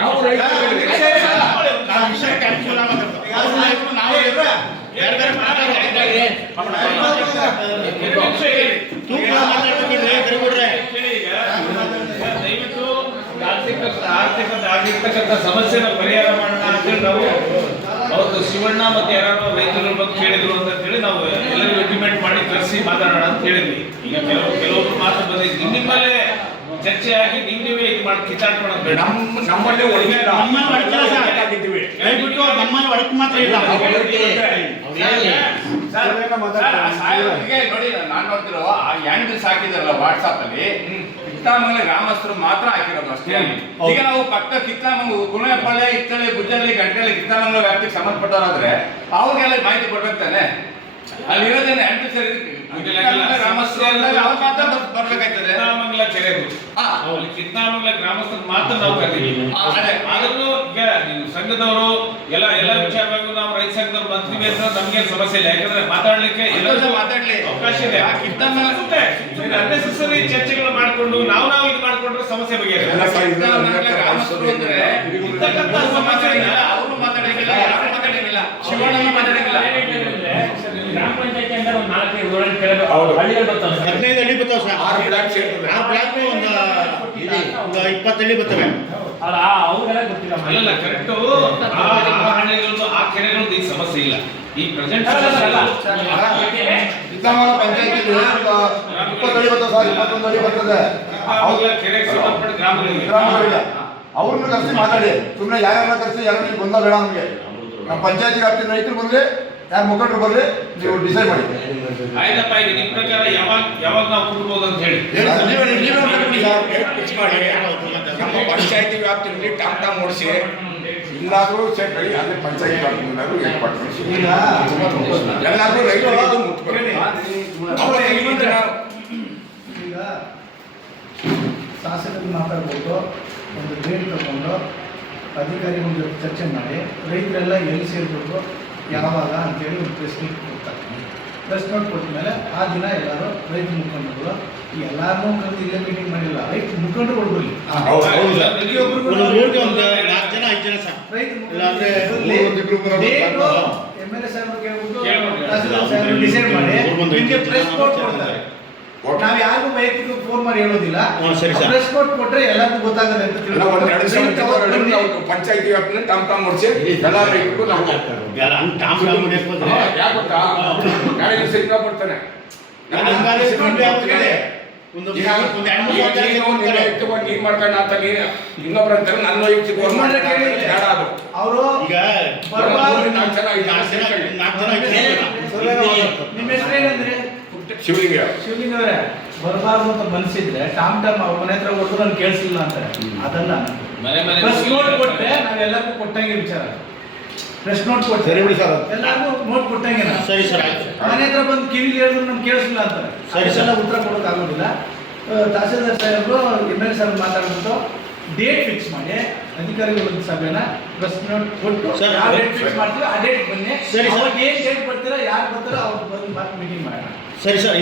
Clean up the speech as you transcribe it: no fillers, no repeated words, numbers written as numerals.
ನಾವು ದಯವಿಟ್ಟು ಆಗಿರ್ತಕ್ಕಂಥ ಸಮಸ್ಯೆನ ಪರಿಹಾರ ಮಾಡೋಣ ಅಂತೇಳಿ ನಾವು ಅವತ್ತು ಶಿವಣ್ಣ ಮತ್ತೆ ಯಾರು ರೈತರು ಬಂದು ಕೇಳಿದ್ರು ಅಂತ ಹೇಳಿ ನಾವು ಎಲ್ಲರಿಗೂ ಇಂಟಿಮೇಟ್ ಮಾಡಿ ಕರೆಸಿ ಮಾತಾಡೋಣ ಅಂತ ಹೇಳಿದ್ವಿ. ಈಗ ಕೆಲವೊಬ್ರು ಮಾತ್ರ ಬಂದಿದ್ವಿ, ನಿಮ್ಮಲ್ಲೇ ಚರ್ಚೆ ಆಗಿ ನೀವೇ ಇದು ಮಾಡಿ ಕಿತ್ತಾಡ್ಕೊಳ್ಳೋದು ಬೇಡ. ನಮ್ಮಲ್ಲೇ ನೋಡಿ, ನಾನು ನೋಡ್ತಿರೋ ಆ ಹ್ಯಾಂಡಲ್ಸ್ ಹಾಕಿದಾರಲ್ಲ ವಾಟ್ಸಾಪ್ ಅಲ್ಲಿ, ಕಿತ್ತಾಮಂಗಲ ಗ್ರಾಮಸ್ಥರು ಮಾತ್ರ ಹಾಕಿರೋದು ಅಷ್ಟೇ. ಈಗ ನಾವು ಪಕ್ಕ ಕಿತ್ತಾಮಂಗಲ, ಕುಣೆಪಾಳ್ಯ, ಇತ್ತಳ್ಳಿ, ಗುಜ್ಜಳ್ಳಿ, ಗಂಟೆಳ್ಳಿ, ಕಿತ್ತಾಮಂಗಲ ವ್ಯಾಪ್ತಿಗೆ ಸಂಬಂಧಪಟ್ಟವರಾದ್ರೆ ಅವ್ರಿಗೆಲ್ಲ ಮಾಹಿತಿ ಕೊಡ್ಬೇಕು ತಾನೆ. ಅಲ್ಲಿರೋದೇನೆ ಹ್ಯಾಂಡಲ್ಸ್ ಗ್ರಾಮಸ್ಥರು ಅವ್ರು ಮಾತ್ರ ಬರ್ಬೇಕಾಯ್ತದೆ. ಕಿತ್ತಾಮಂಗಲ ಕೆರೆಗೂ ಕಿತ್ತಾಮಂಗಲ ಗ್ರಾಮಸ್ಥರು ಮಾತ್ರ ನಾವು ಕರೀತೀವಿ. ಆದ್ರೂ ಈಗ ನೀವು ಸಂಘದವರು ಎಲ್ಲ ವಿಚಾರವಾಗಿ ನಾವು ರೈತ ಸಂಘದವ್ರು ಬಂದ್ತೀವಿ ಅಂತ ನಮ್ಗೆ ಸಮಸ್ಯೆ ಇಲ್ಲ. ಯಾಕಂದ್ರೆ ಮಾತಾಡ್ಲಿಕ್ಕೆ ಎಲ್ಲರೂ ಮಾತಾಡ್ಲಿ ಅವಕಾಶ ಇದೆ. ಆ ಕಿತ್ತಾಮಂಗಲ ಅನ್ನೆಸೆಸರಿ ಚರ್ಚೆಗಳು ಮಾಡ್ಕೊಂಡು ನಾವು ಇದು ಮಾಡ್ಕೊಂಡ್ರೆ ಸಮಸ್ಯೆ ಗ್ರಾಮಸ್ಥರು ಅಂದ್ರೆ ಅವರು ಮಾತಾಡಂಗಿಲ್ಲ, ಯಾರು ಮಾತಾಡಂಗಿಲ್ಲ, ಶಿವಣ್ಣ ಮಾತಾಡಂಗಿಲ್ಲ. ಗ್ರಾಮ ಪಂಚಾಯತಿ ಅಂದ್ರೆ ಒಂದು 4-5 ಊರಲ್ಲಿ ಕೇಳಬೇಕು. ಹಳ್ಳಿಗಳು ಬರ್ತಾವೆ, 15 ಹಳ್ಳಿ ಬರ್ತಾವೆ ಸರ್. 6 ಬ್ಲಾಕ್ ಸೇರ್ತದೆ. 6 ಬ್ಲಾಕ್ ಒಂದು 20 ಹಳ್ಳಿ ಬರ್ತವೆ. ಅಲ್ಲ ಅವ್ರಿಗೆಲ್ಲ ಗೊತ್ತಿಲ್ಲ. ಅಲ್ಲ ಕರೆಕ್ಟ್. ಆ ಹಳ್ಳಿಗಳದ್ದು ಆ ಕೆರೆಗಳದ್ದು ಈಗ ಸಮಸ್ಯೆ ಇಲ್ಲ. ಈ ಪ್ರೆಸೆಂಟ್ ಕಿತ್ತಾಮಂಗಲ ಪಂಚಾಯತಿ 20 ಹಳ್ಳಿ ಬರ್ತವೆ ಸರ್, 21 ಹಳ್ಳಿ ಬರ್ತದೆ. ಕೆರೆಗೆ ಸಂಬಂಧಪಟ್ಟ ಗ್ರಾಮಗಳಿಗೆ ಅವ್ರನ್ನ ಕರೆಸಿ ಮಾತಾಡಿ. ಸುಮ್ಮನೆ ಯಾರನ್ನ ಕರೆಸಿ ಯಾರನ್ನ ಬಂದ ಬೇಡ ನಮಗೆ. ನಮ್ಮ ಪಂಚಾಯತಿ ವ್ಯಾಪ್ತಿ ರೈತರು ಬಂದ್ರೆ, ಯಾರು ಮುಖಂಡರು ಬಂದ್ರೆ ನೀವು ಡಿಸೈಡ್ ಮಾಡಿ. ಆಯ್ತಪ್ಪ, ಈಗ ನಿಮ್ಮ ಪ್ರಕಾರ ಯಾವಾಗ ನಾವು ಕೊಡ್ಬೋದು ಅಂತ ಹೇಳಿ ನಮ್ಮ ಪಂಚಾಯತಿ ವ್ಯಾಪ್ತಿಯಲ್ಲಿ ಟಾಮ್ ಟಾಮ್ ಓಡಿಸಿ ಇಲ್ಲಾದ್ರೂ ಸೆಟ್ ಹೇಳಿ ಅದೇ ಪಂಚಾಯತಿ ವ್ಯಾಪ್ತಿಯಲ್ಲಾದ್ರೂ ಏರ್ಪಾಡು ಎಲ್ಲಾದ್ರೂ ರೈತರು ಮುಟ್ಕೊಳ್ಳಿ. ಈಗ ಶಾಸಕರು ಮಾತಾಡ್ಬಿಟ್ಟು ಒಂದು ಡೇಟ್ ತಗೊಂಡು ಅಧಿಕಾರಿಗಳ ಜೊತೆ ಚರ್ಚೆ ಮಾಡಿ ರೈತರೆಲ್ಲ ಎಲ್ಲಿ ಸೇರ್ಬೇಕು ಯಾವಾಗ ಅಂತೇಳಿ ಒಂದು ಪ್ರೆಸ್ ಮೀಟ್ ಕೊಡ್ತಾರೆ. ಪ್ರೆಸ್ ನೋಟ್ ಕೊಟ್ಟ ಮೇಲೆ ಆ ದಿನ ಎಲ್ಲರೂ ರೈತ ಮುಖಂಡರು ಎಲ್ಲಾರನ್ನೂ ಕರೆದು ಇಲ್ಲೇ ಮೀಟಿಂಗ್ ಮಾಡಿಲ್ಲ, ರೈತ ಮುಖಂಡರು ಒಬ್ಬರು MLA ಸಾಹೇಬ್ರು ಕೇಳ್ಬಿಟ್ಟು ಡಿಸೈಡ್ ಮಾಡಿ ನಿಮಗೆ ಪ್ರೆಸ್ ನೋಟ್ ಕೊಡ್ತಾರೆ. ನಾವು ಯಾರಿಗೂ ವೈಯಕ್ತಿಕ ಫೋನ್ ಮಾಡಿ ಹೇಳೋದಿಲ್ಲ. ಪ್ರೆಸ್ ನೋಟ್ ಕೊಟ್ರೆ ಎಲ್ಲರಿಗೂ ಗೊತ್ತಾಗದೆ ಅಂತ ಪಂಚಾಯತಿ ವ್ಯಾಪ್ತಿಯಲ್ಲಿ ಟಾಮ್ ಟಾಮ್ ಓಡಿಸಿ ಎಲ್ಲ ರೈತರಿಗೂ ನಾವು ಸಿಕ್ಕಾಪಡ್ತಾನೆ. ನೀರ್ ಮಾಡ್ಕೊಂಡ ಅಂತ ನೀರು ಇನ್ನೊಬ್ರ ಅಂತಾರೆ ನನ್ನ ಅವರು ನಿಮ್ಮ ಹೆಸರೇನಂದ್ರೆ ಶಿವಲಿಂಗ ಶಿವಲಿಂಗವರೇ ಬರಬಾರ್ದು ಅಂತ ಮನಸ್ಸಿದ್ರೆ ಟಾಮ್ ಟಾಮ್ ಅವ್ರ ಮನೆ ಹತ್ರ ಕೊಟ್ಟು ನಾನು ಕೇಳಿಸಿಲ್ಲ ಅಂತಾರೆ. ಅದಲ್ಲ, ಪ್ರೆಸ್ ನೋಟ್ ಕೊಟ್ಟರೆ ನಾವೆಲ್ಲರಿಗೂ ಕೊಟ್ಟಂಗೆ ವಿಚಾರ. ಪ್ರೆಸ್ ನೋಟ್ ಕೊಟ್ಟು ಎಲ್ಲರಿಗೂ ನೋಟ್ ಕೊಟ್ಟಂಗೆ. ಸರಿ ಸರ್, ಮನೆ ಹತ್ರ ಬಂದು ಕಿವಿಗೆ ಹೇಳಿದ್ರು ನಮ್ಗೆ ಕೇಳಿಸಿಲ್ಲ ಅಂತಾರೆ. ಸರಿಸೆಲ್ಲ ಉತ್ತರ ಕೊಡೋಕೆ ಆಗೋದಿಲ್ಲ. ತಹಸೀಲ್ದಾರ್ ಸಾಹೇಬರು MLA ಸಾಹೇಬ್ ಮಾತಾಡ್ಬಿಟ್ಟು ಡೇಟ್ ಫಿಕ್ಸ್ ಮಾಡಿ ಅಧಿಕಾರಿಗಳ ಒಂದು ಸಭೆನ ಪ್ರೆಸ್ ನೋಟ್ ಕೊಟ್ಟು ಯಾವ ಡೇಟ್ ಫಿಕ್ಸ್ ಮಾಡ್ತೀರೋ ಆ ಡೇಟ್ ಬನ್ನಿ. ಅವಾಗ ಏನು ಡೇಟ್ ಬರ್ತೀರಾ, ಯಾರು ಬರ್ತಾರೋ ಅವ್ರು ಬಂದು ಮೀಟಿಂಗ್ ಮಾಡೋಣ. ಸರಿ ಸರ್.